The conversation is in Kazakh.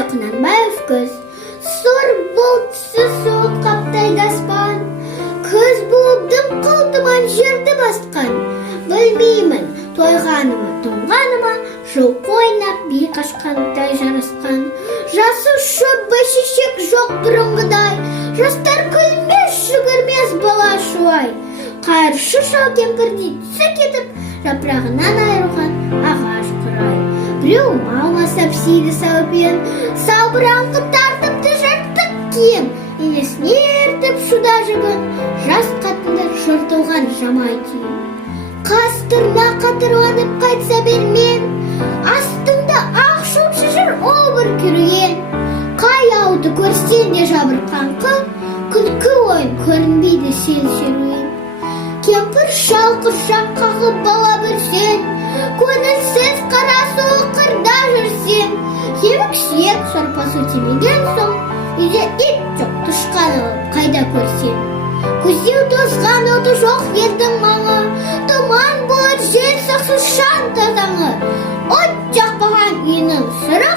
Абай Құнанбаев күз. Сұр бұлтсы суық қаптайды аспан, күз болып дымқыл-думан жерді басқан. Білмеймін, тойғанымы, тоңғанымы, жылқы ойнап би қашқандай жарасқан. Жасы шөп бәйшешек жоқ бұрынғыдай, жастар күлмес, жүгірмес бала шуай. Қайыршы шал кемпірдей түсі кетіп, жапырағынан айырылған ағаш құрай. Біреу мал асап сиді сауыпен, салбыраңқы тартыпты жыртық киім, енесіне ертіп шуда жігін, жас қатындар жыртылған жамай түйін. Қастырна қатырланып қайтса бермен, астында ақ шөпші жүр ол бір күрген. Қай ауды көрсен де жабырқан қыл, күлкі ойын көрінбейді сен шеруен. Кемпір шал құршақ қағып бала бүрсен, көңілсіз қара суық қырда жүрсен. Емік-сүйек сорпасы тимеген соң, үйде ит жоқ тышқан алып қайда көрсен. Көздеу тозған оты жоқ елдің маңы, тұман болып жел сақсыз шан тазаңы. От жақпаған үйінің сыры